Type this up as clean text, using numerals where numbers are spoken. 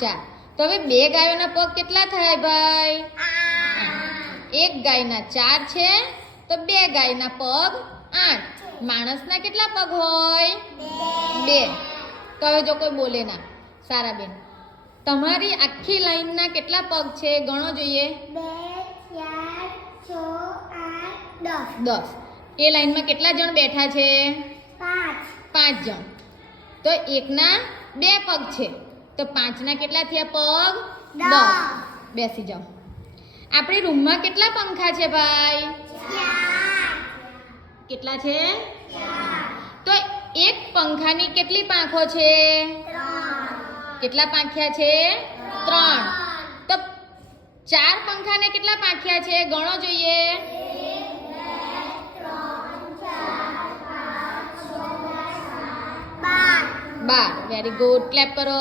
4 તો હવે 2 ગાયોના પગ કેટલા થાય ભાઈ? 8 એક ગાયના 4 છે તો 2 ગાયના પગ 8 માણસના કેટલા પગ હોય? 2 તો હવે જો કોઈ બોલે ના સારા બેન તમારી આખી લાઈનના કેટલા પગ છે ગણો જોઈએ? 2 4 6 8 10 10 એ લાઈનમાં કેટલા જણ બેઠા છે? 5 જણ તો એકના 2 પગ છે તો 5 ના કેટલા થયા પગ? 10 બેસી જાઓ. આપણી રૂમમાં કેટલા પંખા છે ભાઈ? 4 કેટલા છે? 4 તો એક પંખાની કેટલી પાંખો છે? 3 કેટલા પાંખિયા છે? 3 તો 4 પંખાને કેટલા પાંખિયા છે ગણો જોઈએ? 12 વેરી ગુડ ક્લેપ કરો.